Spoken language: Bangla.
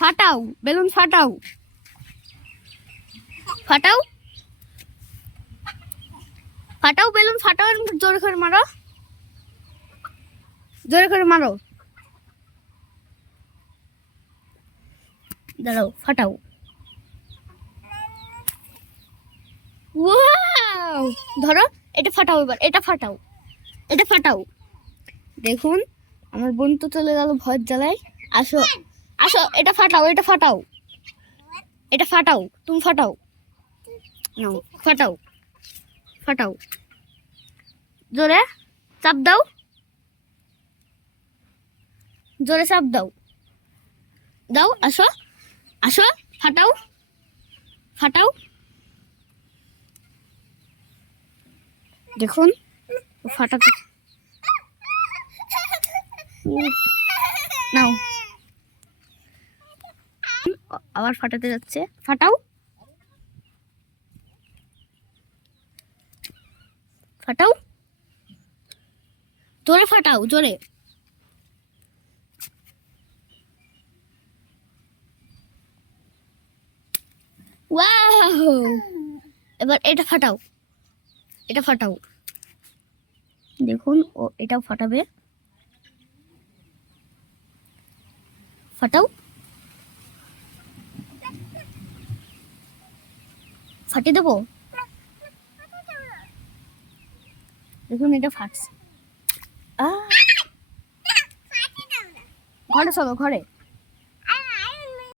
ফাটাও, বেলুন ফাটাও, ফাটাও, ফাটাও বেলুন ফাটাও, জোরে করে মারো, জোরে করে মারো। দাঁড়াও, ফাটাও। ওয়াও, ধরো এটা ফাটাও, এবার এটা ফাটাও, এটা ফাটাও। দেখুন আমার বোন তো চলে গেল ভয়ের জ্বালায়। আসো আসো, এটা ফাটাও, এটা ফাটাও, এটা ফাটাও, তুমি ফাটাও, নাও ফাটাও, ফাটাও, জোরে চাপ দাও, জোরে চাপ দাও, দাও, আসো আসো, ফাটাও, ফাটাও। দেখুন ফাটাতে, নাও আবার ফাটাতে যাচ্ছে, ফাটাও, ফাটাও, জোরে ফাটাও, জোরে। ওয়াও, এবার এটা ফাটাও, এটা ফাটাও। দেখুন ও এটাও ফাটাবে, ফাটাও, ফাটিয়ে দেবো। দেখুন এটা ফাটছে। ঘরে চলো, ঘরে।